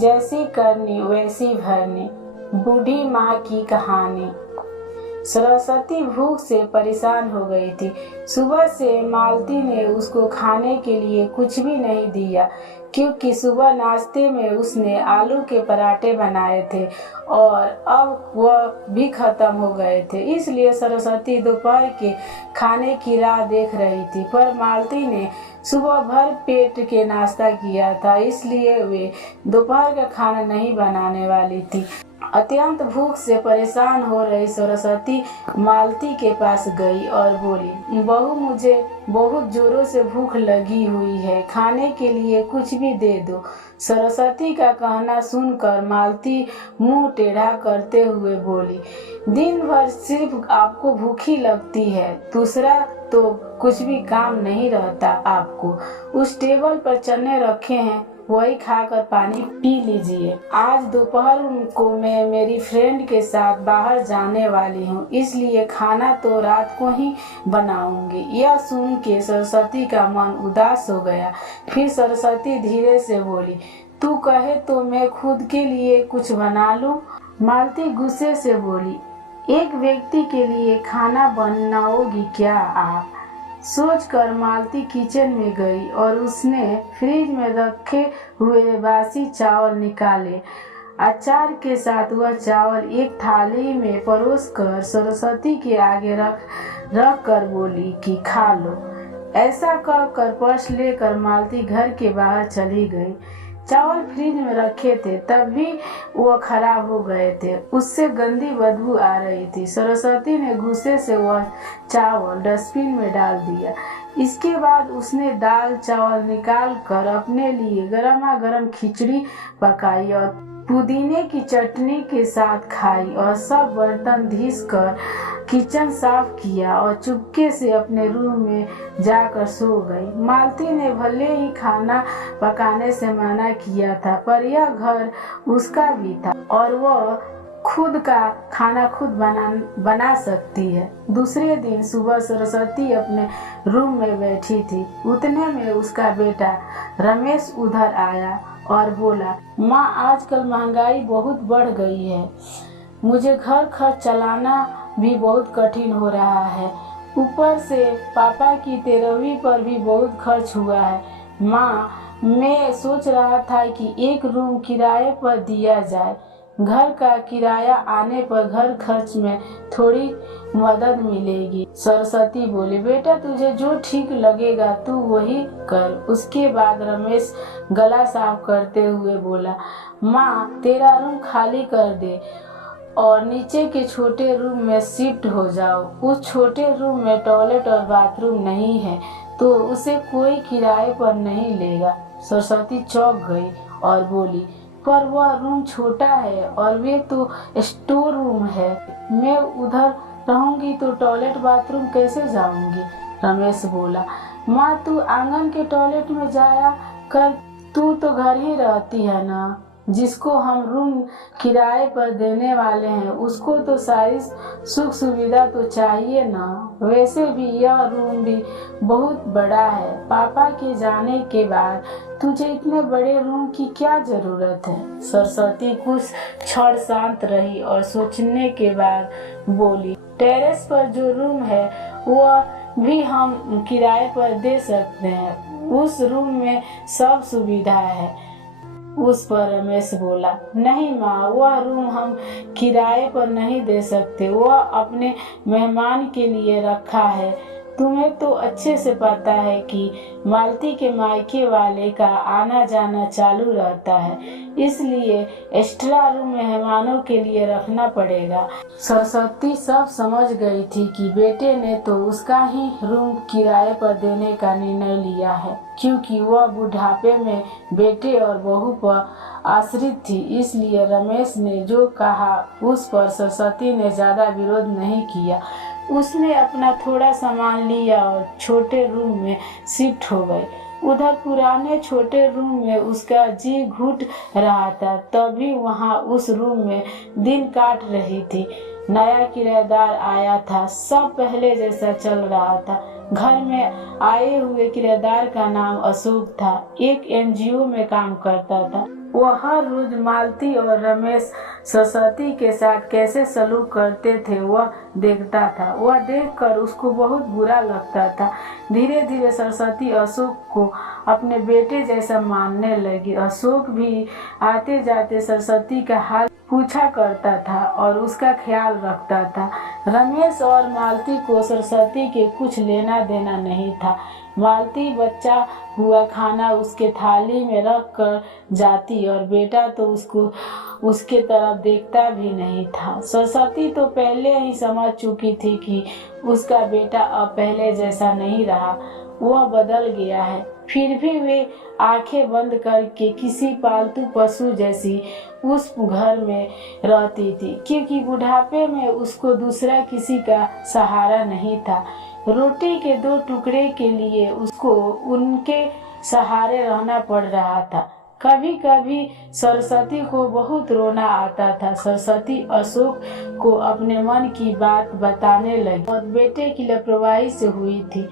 जैसी करनी वैसी भरनी, बूढ़ी माँ की कहानी। सरस्वती भूख से परेशान हो गई थी। सुबह से मालती ने उसको खाने के लिए कुछ भी नहीं दिया, क्योंकि सुबह नाश्ते में उसने आलू के पराठे बनाए थे और अब वह भी खत्म हो गए थे। इसलिए सरस्वती दोपहर के खाने की राह देख रही थी, पर मालती ने सुबह भर पेट के नाश्ता किया था, इसलिए वे दोपहर का खाना नहीं बनाने वाली थी। अत्यंत भूख से परेशान हो रही सरस्वती मालती के पास गई और बोली, बहू मुझे बहुत जोरों से भूख लगी हुई है, खाने के लिए कुछ भी दे दो। सरस्वती का कहना सुनकर मालती मुंह टेढ़ा करते हुए बोली, दिन भर सिर्फ आपको भूखी लगती है, दूसरा तो कुछ भी काम नहीं रहता आपको। उस टेबल पर चने रखे हैं, वही खाकर पानी पी लीजिए। आज दोपहर को मैं मेरी फ्रेंड के साथ बाहर जाने वाली हूँ, इसलिए खाना तो रात को ही बनाऊंगी। यह सुन के सरस्वती का मन उदास हो गया। फिर सरस्वती धीरे से बोली, तू कहे तो मैं खुद के लिए कुछ बना लूं। मालती गुस्से से बोली, एक व्यक्ति के लिए खाना बनाओगी क्या आप? सोचकर मालती किचन में गई और उसने फ्रिज में रखे हुए बासी चावल निकाले। अचार के साथ वह चावल एक थाली में परोसकर सरस्वती के आगे रख कर बोली कि खा लो। ऐसा कहकर पर्स लेकर मालती घर के बाहर चली गई। चावल फ्रिज में रखे थे, तब भी वो खराब हो गए थे, उससे गंदी बदबू आ रही थी। सरस्वती ने गुस्से से वह चावल डस्टबिन में डाल दिया। इसके बाद उसने दाल चावल निकाल कर अपने लिए गरमा गरम खिचड़ी पकाई और पुदीने की चटनी के साथ खाई और सब बर्तन धीस कर किचन साफ किया और चुपके से अपने रूम में जाकर सो गई। मालती ने भले ही खाना पकाने से मना किया था, पर यह घर उसका भी था और वह खुद का खाना खुद बना सकती है। दूसरे दिन सुबह सरस्वती अपने रूम में बैठी थी, उतने में उसका बेटा रमेश उधर आया और बोला, माँ आजकल महंगाई बहुत बढ़ गई है, मुझे घर खर्च चलाना भी बहुत कठिन हो रहा है, ऊपर से पापा की 13वीं पर भी बहुत खर्च हुआ है। माँ मैं सोच रहा था कि एक रूम किराए पर दिया जाए, घर का किराया आने पर घर खर्च में थोड़ी मदद मिलेगी। सरस्वती बोली, बेटा तुझे जो ठीक लगेगा तू वही कर। उसके बाद रमेश गला साफ करते हुए बोला, माँ तेरा रूम खाली कर दे और नीचे के छोटे रूम में शिफ्ट हो जाओ। उस छोटे रूम में टॉयलेट और बाथरूम नहीं है तो उसे कोई किराए पर नहीं लेगा। सरस्वती चौंक गई और बोली, पर वह रूम छोटा है और वे तो स्टोर रूम है, मैं उधर रहूंगी तो टॉयलेट बाथरूम कैसे जाऊंगी? रमेश बोला, माँ तू आंगन के टॉयलेट में जाया कर, तू तो घर ही रहती है ना। जिसको हम रूम किराए पर देने वाले हैं उसको तो सारी सुख सुविधा तो चाहिए ना। वैसे भी यह रूम भी बहुत बड़ा है, पापा के जाने के बाद तुझे इतने बड़े रूम की क्या जरूरत है? सरस्वती कुछ क्षण शांत रही और सोचने के बाद बोली, टेरेस पर जो रूम है वह भी हम किराए पर दे सकते हैं, उस रूम में सब सुविधा है। उस पर रमेश बोला, नहीं माँ वह रूम हम किराए पर नहीं दे सकते, वह अपने मेहमान के लिए रखा है। तुम्हें तो अच्छे से पता है कि मालती के मायके वाले का आना जाना चालू रहता है, इसलिए एक्स्ट्रा रूम मेहमानों के लिए रखना पड़ेगा। सरस्वती सब समझ गई थी कि बेटे ने तो उसका ही रूम किराए पर देने का निर्णय लिया है, क्योंकि वह बुढ़ापे में बेटे और बहू पर आश्रित थी। इसलिए रमेश ने जो कहा उस पर सरस्वती ने ज्यादा विरोध नहीं किया। उसने अपना थोड़ा सामान लिया और छोटे रूम में शिफ्ट हो गई। उधर पुराने छोटे रूम में उसका जी घुट रहा था, तभी वहां उस रूम में दिन काट रही थी। नया किराएदार आया था, सब पहले जैसा चल रहा था। घर में आए हुए किराएदार का नाम अशोक था, एक एनजीओ में काम करता था। वह हर रोज मालती और रमेश सरस्वती के साथ कैसे सलूक करते थे वह देखता था। वह देखकर उसको बहुत बुरा लगता था। धीरे धीरे सरस्वती अशोक को अपने बेटे जैसा मानने लगी। अशोक भी आते जाते सरस्वती का हाल पूछा करता था और उसका ख्याल रखता था। रमेश और मालती को सरस्वती के कुछ लेना देना नहीं था। मालती बच्चा हुआ खाना उसके थाली में रख कर जाती और बेटा तो उसके तरफ देखता भी नहीं था। सरस्वती तो पहले ही समझ चुकी थी कि उसका बेटा अब पहले जैसा नहीं रहा, वह बदल गया है। फिर भी वे आंखें बंद करके किसी पालतू पशु जैसी उस घर में रहती थी, क्योंकि बुढ़ापे में उसको दूसरा किसी का सहारा नहीं था। रोटी के 2 टुकड़े के लिए उसको उनके सहारे रहना पड़ रहा था। कभी कभी सरस्वती को बहुत रोना आता था। सरस्वती अशोक को अपने मन की बात बताने लगी और बेटे की लापरवाही से हुई थी,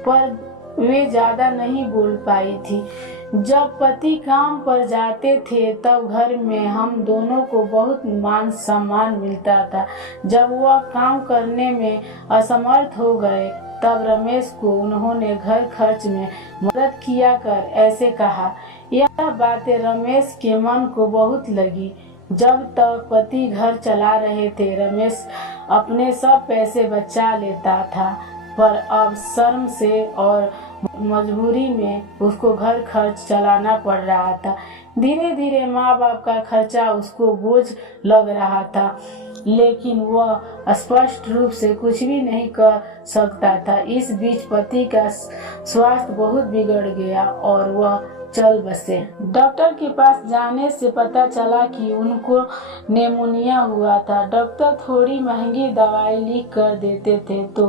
पर वे ज्यादा नहीं बोल पाई थी। जब पति काम पर जाते थे तब घर में हम दोनों को बहुत मान सम्मान मिलता था। जब वह काम करने में असमर्थ हो गए तब रमेश को उन्होंने घर खर्च में मदद किया कर ऐसे कहा। यह बातें रमेश के मन को बहुत लगी। जब तक पति घर चला रहे थे रमेश अपने सब पैसे बचा लेता था, पर अब शर्म से और मजबूरी में उसको घर खर्च चलाना पड़ रहा था। धीरे धीरे माँ बाप का खर्चा उसको बोझ लग रहा था, लेकिन वह स्पष्ट रूप से कुछ भी नहीं कर सकता था। इस बीच पति का स्वास्थ्य बहुत बिगड़ गया और वह चल बसे। डॉक्टर के पास जाने से पता चला कि उनको निमोनिया हुआ था। डॉक्टर थोड़ी महंगी दवाई लिख कर देते थे तो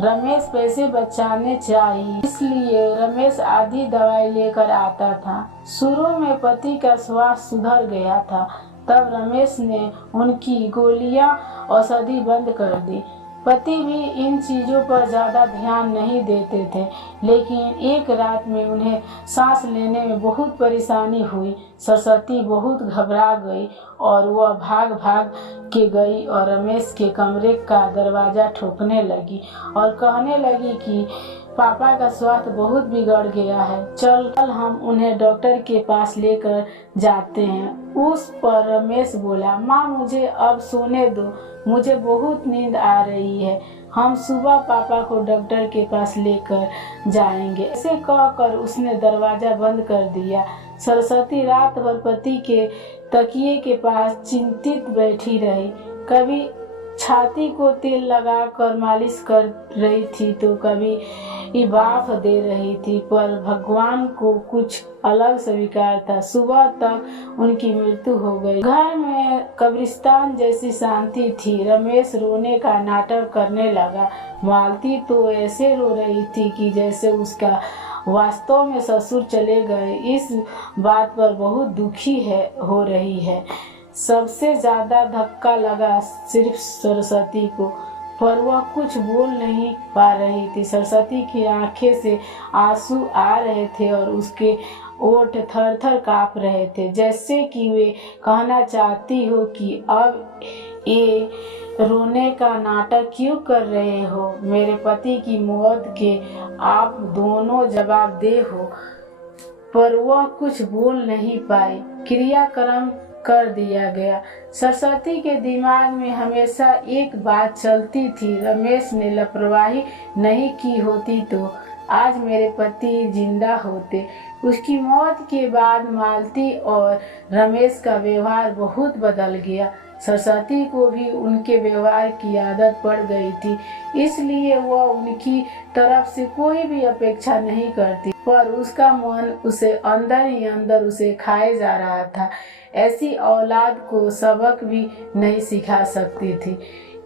रमेश पैसे बचाने चाहिए, इसलिए रमेश आधी दवाई लेकर आता था। शुरू में पति का स्वास्थ्य सुधर गया था, तब रमेश ने उनकी गोलियां औषधि बंद कर दी। पति भी इन चीजों पर ज्यादा ध्यान नहीं देते थे, लेकिन एक रात में उन्हें सांस लेने में बहुत परेशानी हुई। सरस्वती बहुत घबरा गई और वह भाग भाग के गई और रमेश के कमरे का दरवाजा ठोकने लगी और कहने लगी कि पापा का स्वास्थ्य बहुत बिगड़ गया है, चल हम उन्हें डॉक्टर के पास लेकर जाते हैं। उस पर रमेश बोला, माँ मुझे अब सोने दो, मुझे बहुत नींद आ रही है, हम सुबह पापा को डॉक्टर के पास लेकर जाएंगे। ऐसे कहकर उसने दरवाजा बंद कर दिया। सरस्वती रात भर पति के तकिए के पास चिंतित बैठी रही। कभी छाती को तेल लगाकर मालिश कर रही थी तो कभी भाप दे रही थी, पर भगवान को कुछ अलग स्वीकार था। सुबह तक उनकी मृत्यु हो गई। घर में कब्रिस्तान जैसी शांति थी। रमेश रोने का नाटक करने लगा। मालती तो ऐसे रो रही थी कि जैसे उसका वास्तव में ससुर चले गए। इस बात पर बहुत दुखी हो रही है। सबसे ज्यादा धक्का लगा सिर्फ सरस्वती को, पर वह कुछ बोल नहीं पा रही थी। सरस्वती की आंखें से आंसू आ रहे थे और उसके ओठ थर थर कांप रहे थे, जैसे कि वे कहना चाहती हो कि अब ये रोने का नाटक क्यों कर रहे हो? मेरे पति की मौत के आप दोनों जवाबदेह हो। पर वह कुछ बोल नहीं पाई। क्रियाक्रम कर दिया गया। सरस्वती के दिमाग में हमेशा एक बात चलती थी, रमेश ने लापरवाही नहीं की होती तो आज मेरे पति जिंदा होते। उसकी मौत के बाद मालती और रमेश का व्यवहार बहुत बदल गया। सरस्वती को भी उनके व्यवहार की आदत पड़ गई थी, इसलिए वह उनकी तरफ से कोई भी अपेक्षा नहीं करती, पर उसका मन उसे अंदर ही अंदर उसे खाए जा रहा था। ऐसी औलाद को सबक भी नहीं सिखा सकती थी।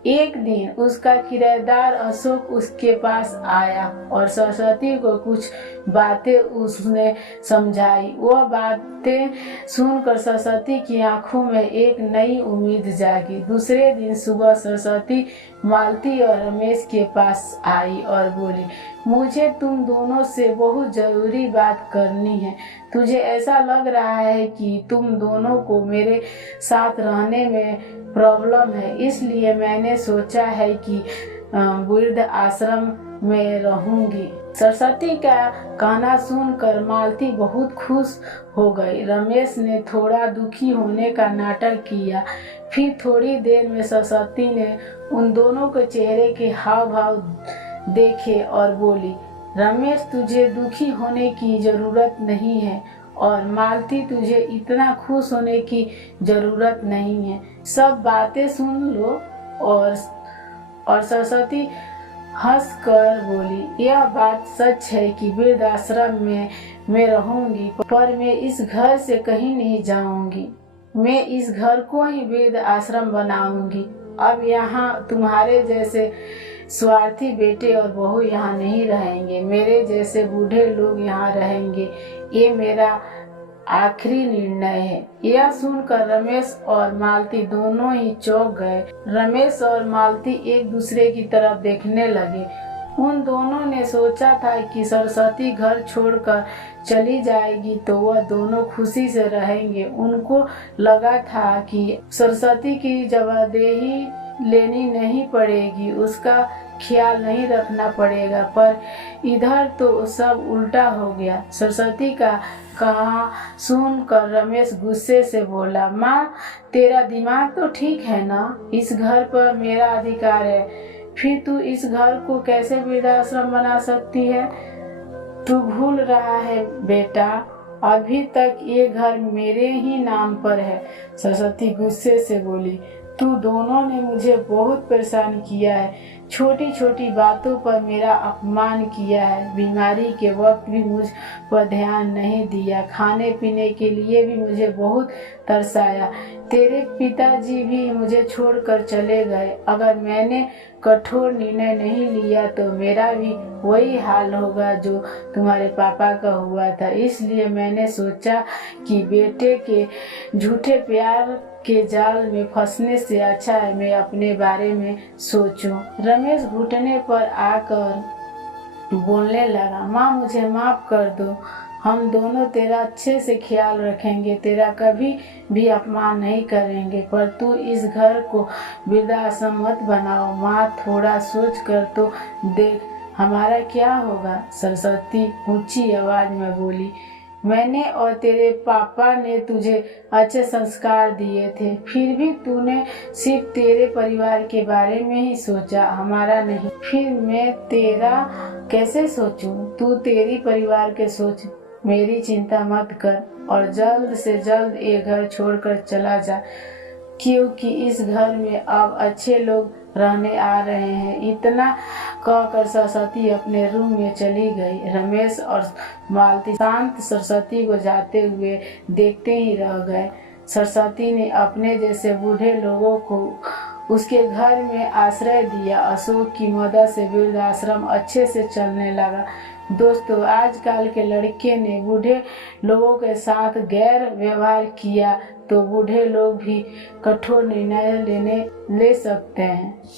एक दिन उसका किराएदार अशोक उसके पास आया और सरस्वती को कुछ बातें उसने समझाई। वह बातें सुनकर सरस्वती की आंखों में एक नई उम्मीद जागी। दूसरे दिन सुबह सरस्वती मालती और रमेश के पास आई और बोली, मुझे तुम दोनों से बहुत जरूरी बात करनी है। तुझे ऐसा लग रहा है कि तुम दोनों को मेरे साथ रहने में प्रॉब्लम है, इसलिए मैंने सोचा है कि वृद्ध आश्रम में रहूंगी। सरस्वती का कहना सुनकर मालती बहुत खुश हो गई। रमेश ने थोड़ा दुखी होने का नाटक किया। फिर थोड़ी देर में सरस्वती ने उन दोनों के चेहरे के हाव भाव देखे और बोली, रमेश, तुझे दुखी होने की जरूरत नहीं है और मालती, तुझे इतना खुश होने की जरूरत नहीं है। सब बातें सुन लो। और सरस्वती हंसकर बोली, यह बात सच है कि वृद्ध आश्रम में मैं रहूंगी, पर मैं इस घर से कहीं नहीं जाऊंगी। मैं इस घर को ही वृद्ध आश्रम बनाऊंगी। अब यहाँ तुम्हारे जैसे स्वार्थी बेटे और बहू यहाँ नहीं रहेंगे। मेरे जैसे बूढ़े लोग यहाँ रहेंगे। ये मेरा आखिरी निर्णय है। यह सुनकर रमेश और मालती दोनों ही चौंक गए। रमेश और मालती एक दूसरे की तरफ देखने लगे। उन दोनों ने सोचा था कि सरस्वती घर छोड़कर चली जाएगी तो वह दोनों खुशी से रहेंगे। उनको लगा था कि सरस्वती की जवाबदेही लेनी नहीं पड़ेगी, उसका ख्याल नहीं रखना पड़ेगा, पर इधर तो सब उल्टा हो गया। सरस्वती का कहा सुनकर रमेश गुस्से से बोला, माँ, तेरा दिमाग तो ठीक है ना? इस घर पर मेरा अधिकार है, फिर तू इस घर को कैसे वृद्धाश्रम बना सकती है? तू भूल रहा है बेटा, अभी तक ये घर मेरे ही नाम पर है। सरस्वती गुस्से से बोली, तू दोनों ने मुझे बहुत परेशान किया है। छोटी छोटी बातों पर मेरा अपमान किया है। बीमारी के वक्त भी मुझ पर ध्यान नहीं दिया। खाने पीने के लिए भी मुझे बहुत तरसाया। तेरे पिताजी भी मुझे छोड़कर चले गए। अगर मैंने कठोर निर्णय नहीं लिया तो मेरा भी वही हाल होगा जो तुम्हारे पापा का हुआ था। इसलिए मैंने सोचा कि बेटे के झूठे प्यार के जाल में फंसने से अच्छा है मैं अपने बारे में सोचूं। रमेश घुटने पर आकर बोलने लगा, माँ, मुझे माफ कर दो। हम दोनों तेरा अच्छे से ख्याल रखेंगे, तेरा कभी भी अपमान नहीं करेंगे, पर तू इस घर को वृद्धाश्रम मत बनाओ। माँ, थोड़ा सोच कर तो देख हमारा क्या होगा। सरस्वती ऊंची आवाज में बोली, मैंने और तेरे पापा ने तुझे अच्छे संस्कार दिए थे, फिर भी तूने सिर्फ तेरे परिवार के बारे में ही सोचा, हमारा नहीं। फिर मैं तेरा कैसे सोचूं? तू तेरी परिवार के सोच, मेरी चिंता मत कर और जल्द से जल्द ये घर छोड़कर चला जा, क्योंकि इस घर में अब अच्छे लोग रहने आ रहे हैं। इतना कहकर सरस्वती अपने रूम में चली गई। रमेश और मालती शांत सरस्वती को जाते हुए देखते ही रह गए। सरस्वती ने अपने जैसे बूढ़े लोगों को उसके घर में आश्रय दिया। अशोक की मदद से वृद्धाश्रम अच्छे से चलने लगा। दोस्तों, आजकल के लड़के ने बूढ़े लोगों के साथ गैर व्यवहार किया तो बूढ़े लोग भी कठोर निर्णय ले सकते हैं।